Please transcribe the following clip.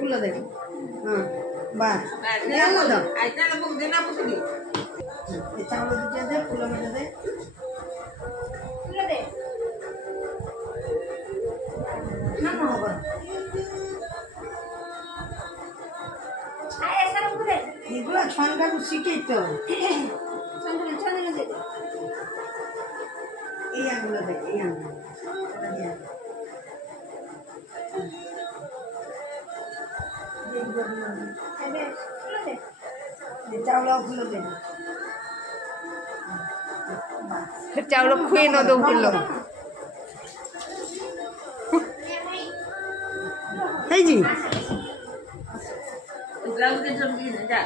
full दे बस चावल दे फूल में दे ना होगा এগুলো ছন কাকু শিখেই তো এই আঙুলো দেখ এই আঙুলো চাউল ফুলো দে চাউল খুয়ে ন দো ফুলো এই জি ব্লাউজের জন্য যা